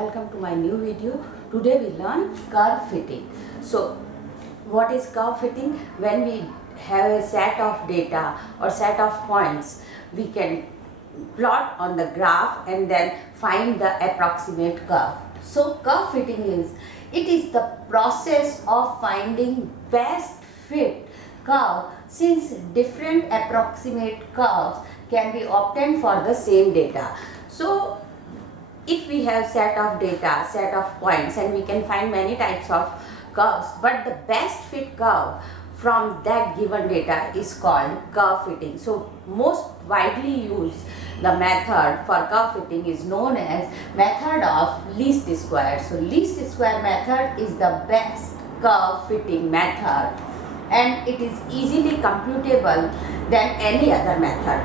welcome to my new video. Today we learn curve fitting. So what is curve fitting? When we have a set of data or set of points, we can plot on the graph and then find the approximate curve. So curve fitting is the process of finding best fit curve, since different approximate curves can be obtained for the same data. So if we have set of data, set of points, and we can find many types of curves, but the best fit curve from that given data is called curve fitting. So most widely used the method for curve fitting is known as method of least square. So least square method is the best curve fitting method, and it is easily computable than any other method.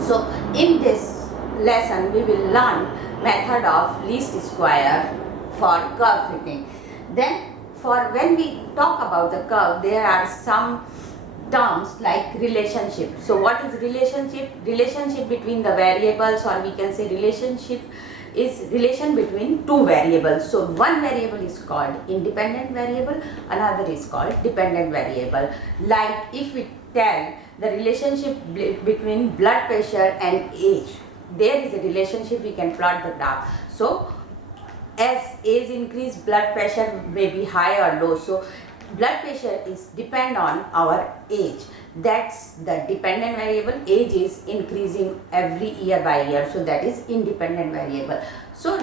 So in this lesson we will learn method of least square for curve fitting. Then for when we talk about the curve, there are some terms like relationship. So what is relationship? Relationship between the variables, or we can say relationship is relation between two variables. So one variable is called independent variable, another is called dependent variable. Like if we tell the relationship between blood pressure and age, there is a relationship, we can plot the graph. So as age increase, blood pressure may be high or low. So blood pressure is depend on our age. That's the dependent variable. Age is increasing every year by year, so that is independent variable. So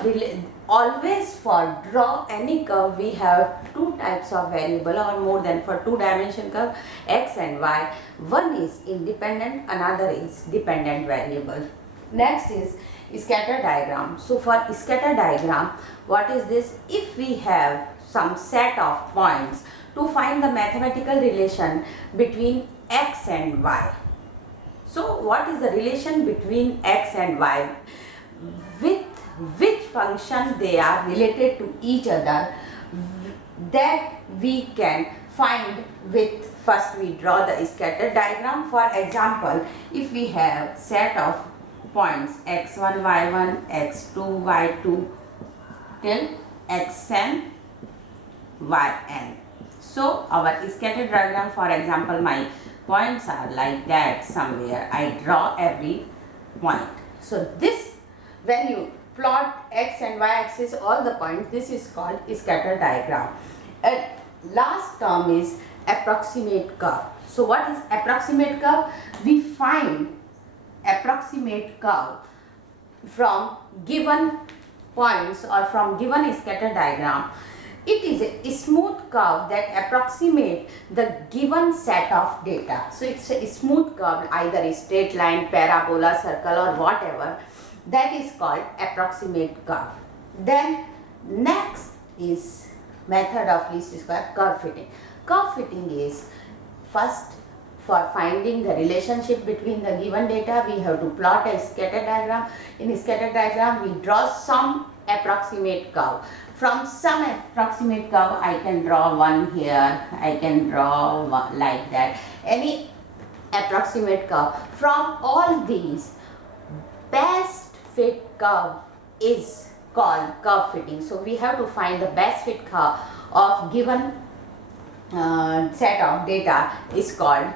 always for draw any curve, we have two types of variable or more than for two dimension curve, x and y. One is independent, another is dependent variable. Next is scatter diagram. So for scatter diagram, what is this? If we have some set of points, to find the mathematical relation between x and y. So what is the relation between x and y? With which function they are related to each other, that we can find with, first we draw the scatter diagram. For example, if we have set of points x1, y1, x2, y2 till xn, yn. So our scatter diagram, for example, my points are like that somewhere. I draw every point. So this, when you plot x and y axis all the points, this is called scatter diagram. And last term is approximate curve. So what is approximate curve? We find approximate curve from given points or from given scatter diagram. It is a smooth curve that approximates the given set of data. So it's a smooth curve, either a straight line, parabola, circle, or whatever. That is called approximate curve. Then next is method of least square, curve fitting. Curve fitting is first, for finding the relationship between the given data, we have to plot a scatter diagram. In a scatter diagram, we draw some approximate curve. From some approximate curve, I can draw one here, I can draw one like that. Any approximate curve. From all these, best fit curve is called curve fitting. So we have to find the best fit curve of given set of data is called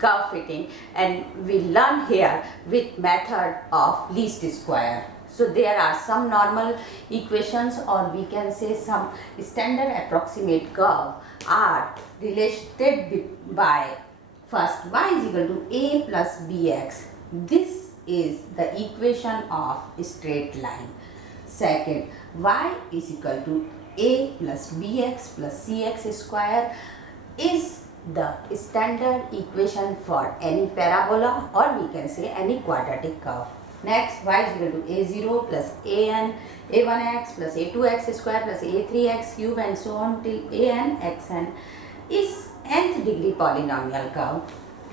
curve fitting, and we learn here with method of least square. So there are some normal equations, or we can say some standard approximate curve are related by, first, y is equal to a plus bx. This is the equation of straight line. Second, y is equal to a plus bx plus cx square is the standard equation for any parabola, or we can say any quadratic curve. Next, y is equal to a0 plus an, a1x plus a2x square plus a3x cube, and so on till an xn is nth degree polynomial curve.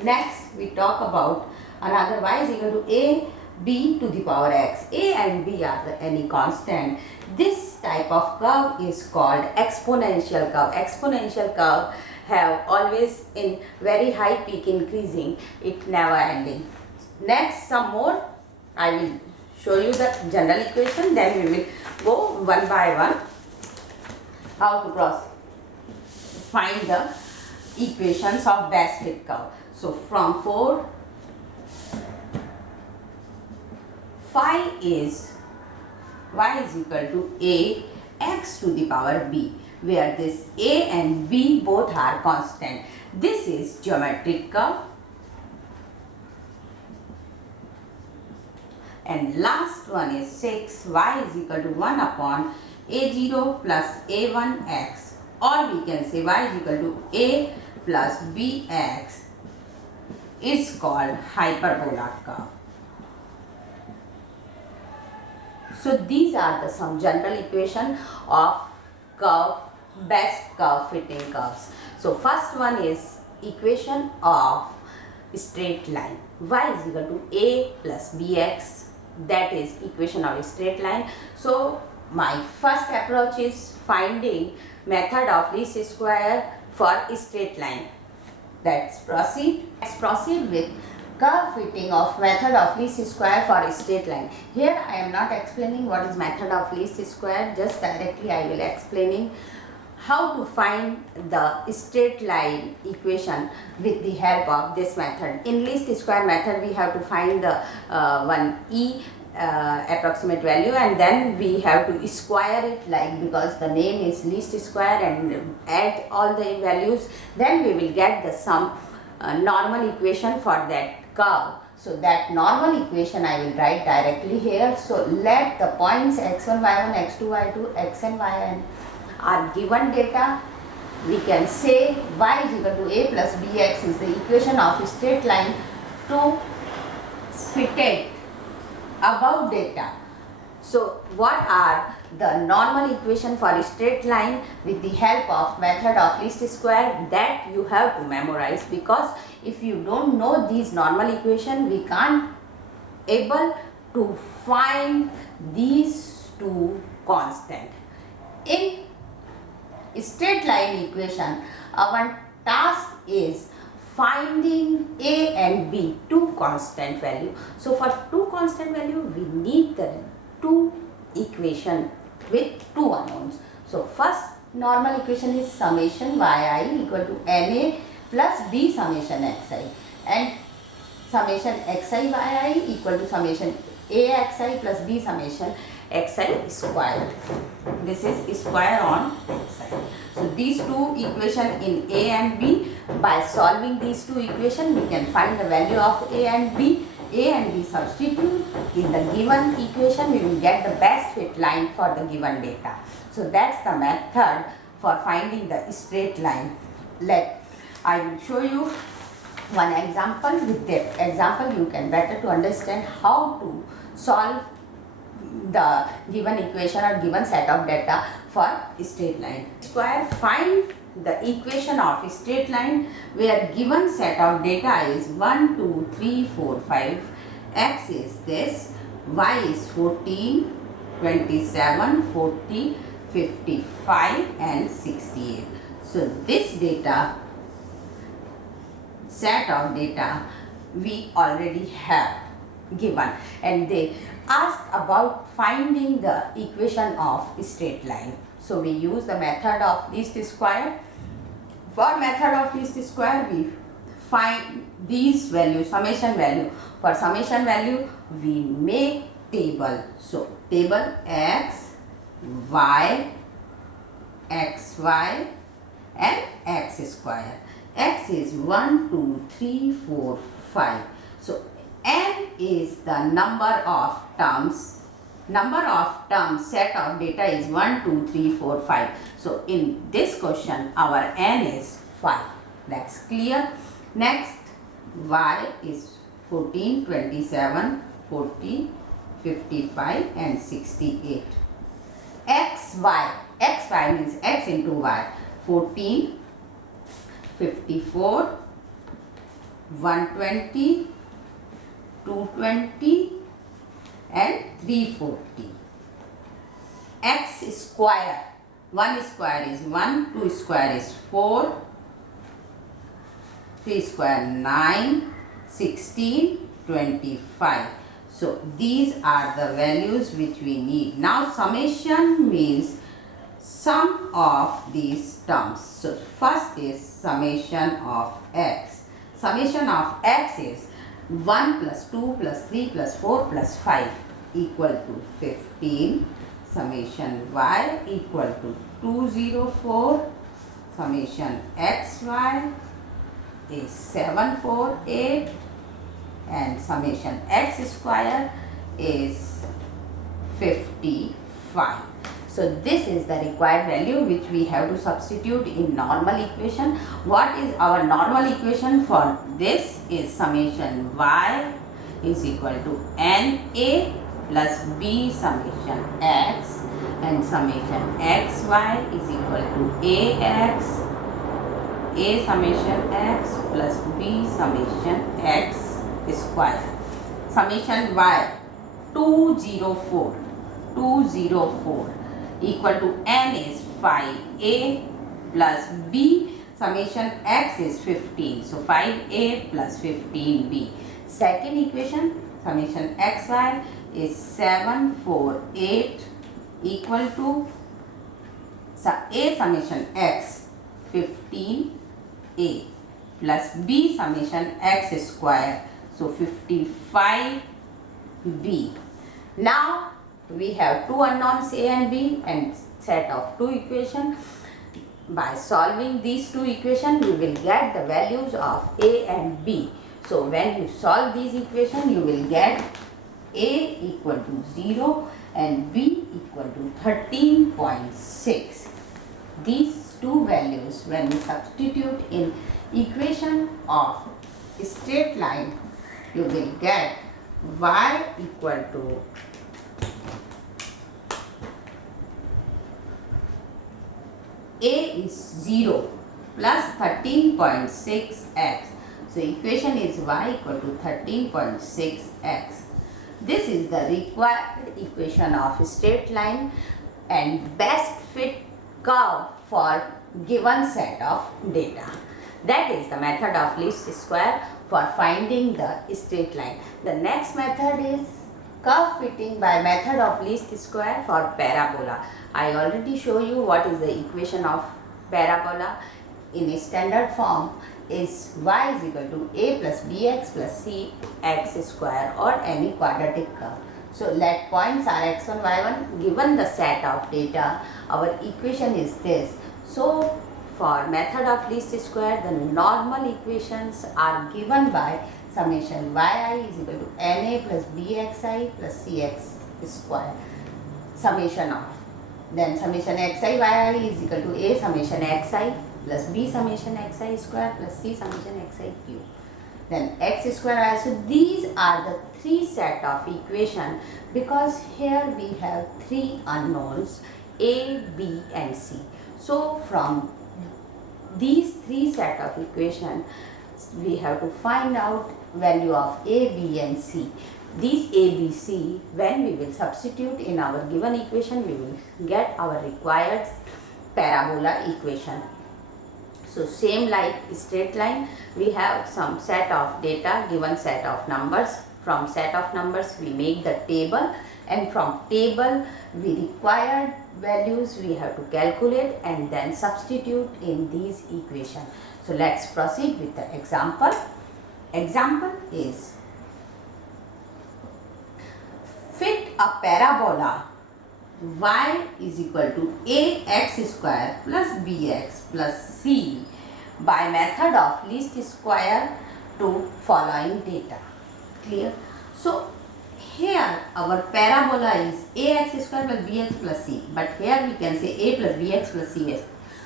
Next, we talk about another, y is equal to a b to the power x. A and b are any constant. This type of curve is called exponential curve. Exponential curve have always in very high peak increasing, it never ending. Next, some more I will show you the general equation, then we will go one by one how to find the equations of best fit curve. So from 4, phi is y is equal to a x to the power b, where this a and b both are constant. This is geometric curve. And last one is 6, y is equal to 1 upon a0 plus a1x, or we can say y is equal to a plus bx, is called hyperbola curve. So these are the some general equation of curve, best curve fitting curves. So first one is equation of straight line. Y is equal to a plus bx, that is equation of a straight line. So my first approach is finding method of least square for a straight line. Let's proceed. Let's proceed with curve fitting of method of least square for a straight line. Here I am not explaining what is method of least square, just directly I will explaining how to find the straight line equation with the help of this method. In least square method we have to find the one e approximate value, and then we have to square it, like because the name is least square, and add all the values, then we will get the sum normal equation for that curve. So that normal equation I will write directly here. So let the points x1, y1, x2, y2, x and yn are given data. We can say y is equal to a plus bx is the equation of a straight line to fitted above data. So what are the normal equation for a straight line with the help of method of least square, that you have to memorize, because if you don't know these normal equation, we can't able to find these two constant. In straight line equation, our task is finding a and b, two constant value. So for two constant value we need the two equation with two unknowns. So first normal equation is summation yi equal to na plus b summation xi, and summation xi yi equal to summation axi plus b summation xi square. This is square on xi. So these two equation in a and b, by solving these two equation we can find the value of a and b. A and b substitute in the given equation, we will get the best fit line for the given data. So that's the method for finding the straight line. I will show you one example. With that example you can better to understand how to solve the given equation or given set of data for straight line. Square, find the equation of a straight line where given set of data is 1, 2, 3, 4, 5. X is this, y is 14, 27, 40, 55 and 68. So this data, set of data we already have given, and they asked about finding the equation of straight line. So we use the method of least square. For method of least square we find these values, summation value. For summation value we make table. So table x, y, xy and x square. X is 1, 2, 3, 4, 5. So n is the number of terms. Number of terms set of data is 1, 2, 3, 4, 5. So in this question our n is 5. That's clear. Next, y is 14, 27, 40, 55 and 68. xy means x into y. 14, 54, 120, 220 and 340. X square, 1 square is 1, 2 square is 4, 3 square 9, 16, 25. So these are the values which we need. Now summation means sum of these terms. So first is summation of x. Summation of x is 1 plus 2 plus 3 plus 4 plus 5 equal to 15. Summation y equal to 204. Summation xy is 748 and summation x square is 55. So this is the required value which we have to substitute in normal equation. What is our normal equation for this is summation y is equal to na plus b summation x and summation xy is equal to ax a summation x plus b summation x square. Summation y 204 equal to n is 5a plus b summation x is 15. So 5a plus 15b. Second equation summation xy is 748 equal to a summation x 15a plus b summation x square. So 55b. Now we have two unknowns a and b and set of two equations. By solving these two equations, we will get the values of a and b. So when you solve these equations, you will get a equal to 0 and b equal to 13.6. These two values, when we substitute in equation of straight line, you will get y equal to a is 0 plus 13.6x. So equation is y equal to 13.6x. This is the required equation of straight line and best fit curve for given set of data. That is the method of least square for finding the straight line. The next method is curve fitting by method of least square for parabola. I already show you what is the equation of parabola. In a standard form is y is equal to a plus bx plus cx square or any quadratic curve. So let points are x1, y1. Given the set of data, our equation is this. So for method of least square, the normal equations are given by summation yi is equal to na plus bxi plus cx square. Summation of. Then summation xi yi is equal to a summation xi plus b summation xi square plus c summation xi cube. Then x square y. So these are the three set of equation because here we have three unknowns a, b and c. So from these three set of equation we have to find out value of a, b and c. These a, b, c, when we will substitute in our given equation, we will get our required parabola equation. So same like straight line, we have some set of data, given set of numbers. From set of numbers we make the table, and from table we required values we have to calculate and then substitute in these equation. So let's proceed with the example. Example is fit a parabola y is equal to ax square plus bx plus c by method of least square to following data. Clear? So here our parabola is ax square plus bx plus c, but here we can say a plus bx plus c.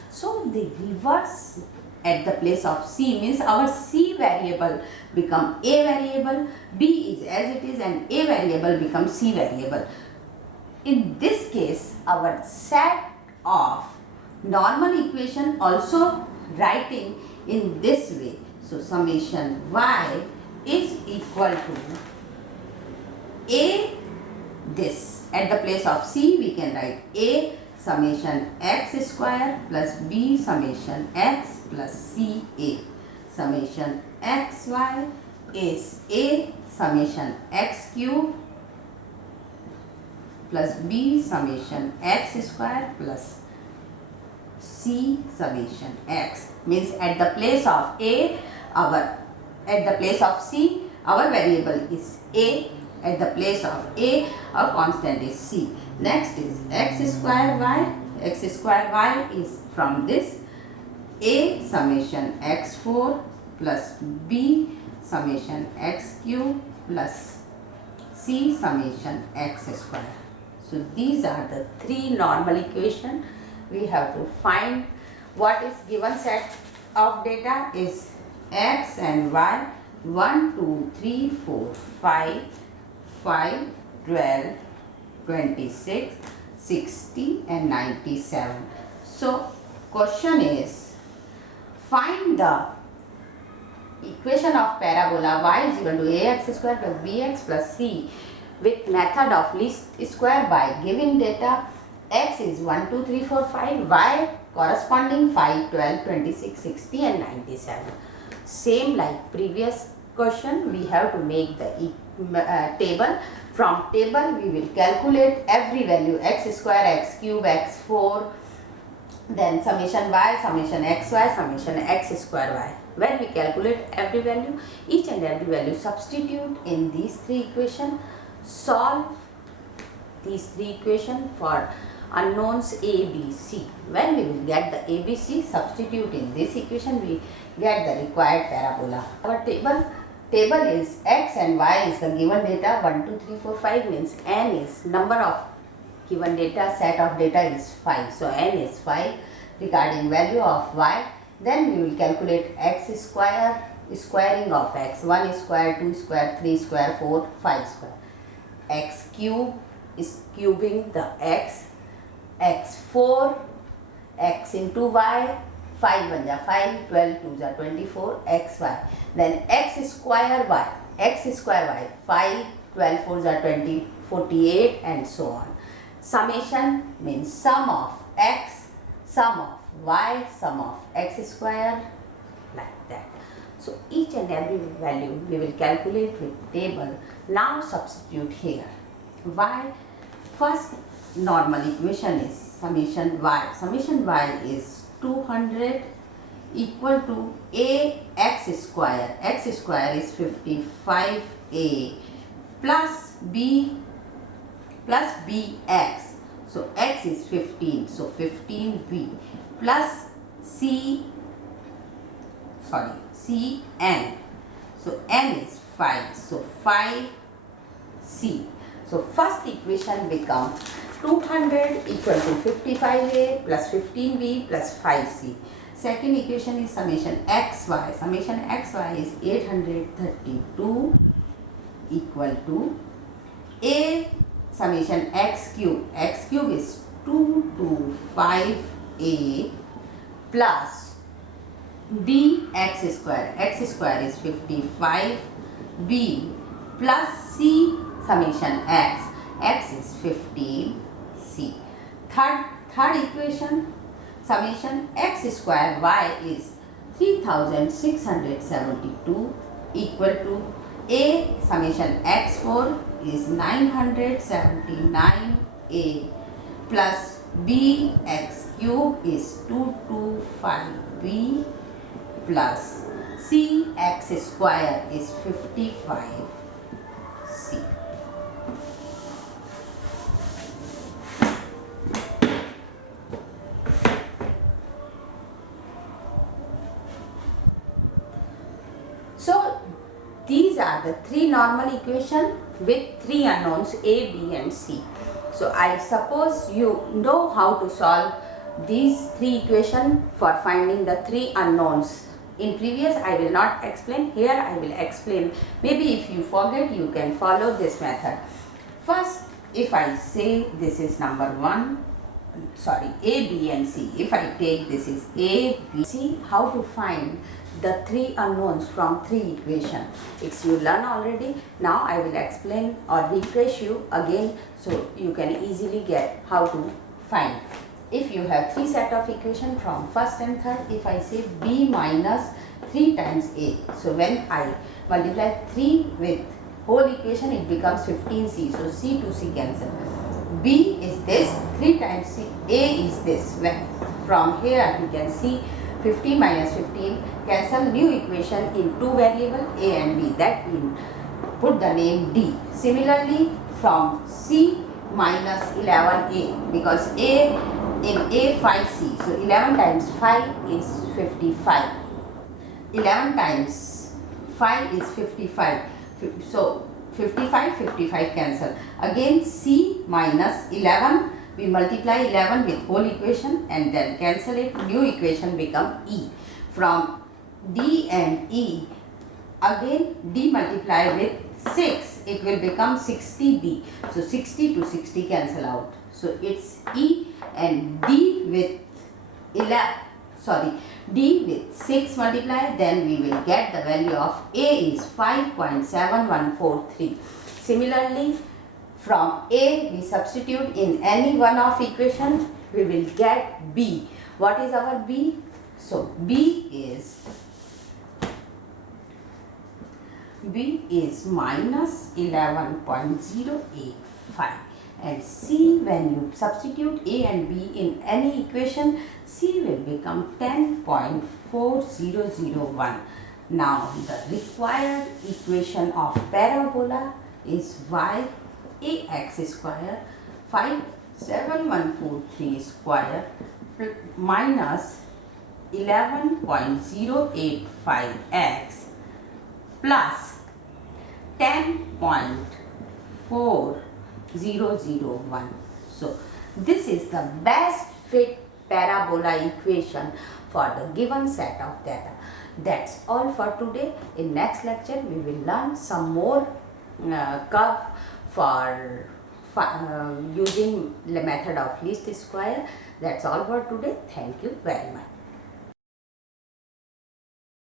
So the reverse at the place of c means our c variable become a variable, b is as it is, and a variable becomes c variable. In this case, our set of normal equation also writing in this way. So summation y is equal to a, this at the place of c we can write a summation x square plus b summation x plus c a. Summation xy is a summation x cube plus b summation x square plus c summation x. Means at the place of a, at the place of c, our variable is a. At the place of a, our constant is c. Next is x square y. X square y is from this a summation x4 plus b summation x cube plus c summation x square. So these are the three normal equations. We have to find what is given set of data is x and y 1, 2, 3, 4, 5, 12, 26, 60 and 97. So question is, find the equation of parabola y is equal to ax square plus bx plus c with method of least square by giving data x is 1, 2, 3, 4, 5, y corresponding 5, 12, 26, 60 and 97. Same like previous question, we have to make the table. From table we will calculate every value x square, x cube, x4, then summation y, summation xy, summation x square y. When we calculate every value, each and every value substitute in these three equations, solve these three equations for unknowns a, b, c. When we will get the a, b, c, substitute in this equation, we get the required parabola. Our table is x and y is the given data 1, 2, 3, 4, 5 means n is number of given data, set of data is 5. So n is 5 regarding value of y. Then we will calculate x square, squaring of x, 1 square, 2 square, 3 square, 4, 5 square. X cube is cubing the x, x4, x into y, 5 1 ja 5, 12 2 ja 24, xy. Then x square y, 5, 12 4 ja 20, 48 and so on. Summation means sum of x, sum of y, sum of x square, like that. So each and every value we will calculate with table. Now substitute here. Y, first normal equation is summation y. Summation y is 200 equal to a x square. X square is 55a plus b bx. So x is 15. So 15b plus cn. So n is 5. So 5c. So first equation becomes 200 equal to 55a plus 15b plus 5c. Second equation is summation xy. Summation xy is 832 equal to a summation x cube. X cube is 225a plus b x square. X square is 55b plus c summation x. X is 15c. Third equation, summation x square y is 3672 equal to a summation x4 is 979a plus b x cube is 225b plus c x square is 55c. So these are the three normal equations with three unknowns a, b and c. So I suppose you know how to solve these three equations for finding the three unknowns. In previous I will not explain, here I will explain. Maybe if you forget you can follow this method. First, if I say this is number 1, a, b and c. If I take this is a, b, c, how to find the three unknowns from three equations. It's you learn already. Now I will explain or refresh you again so you can easily get how to find. If you have three set of equation from first and third, if I say b minus 3 times a, so when I multiply 3 with whole equation it becomes 15c, so c to c cancel. B is this, 3 times C, A is this. When from here we can see 15 minus 15 cancel, new equation in two variable A and B, that we put the name D. Similarly from C minus 11A, because A in A 5C, so 11 times 5 is 55. 11 times 5 is 55. So 55 cancel. Again C minus 11, we multiply 11 with whole equation and then cancel it. New equation become E. From D and E, again D multiply with 6, it will become 60D. So 60 to 60 cancel out. So it's E, and D with 11, D with 6 multiply, then we will get the value of A is 5.7143. Similarly, from A we substitute in any one of equation, we will get B. What is our B? So B is minus 11.085, and C, when you substitute A and B in any equation, C will become 10.4001. Now the required equation of parabola is y ax square 57143 square minus 11.085x plus 10.4001. So this is the best fit parabola equation for the given set of data. That's all for today. In next lecture we will learn some more curve for using the method of least square. That's all for today. Thank you very much.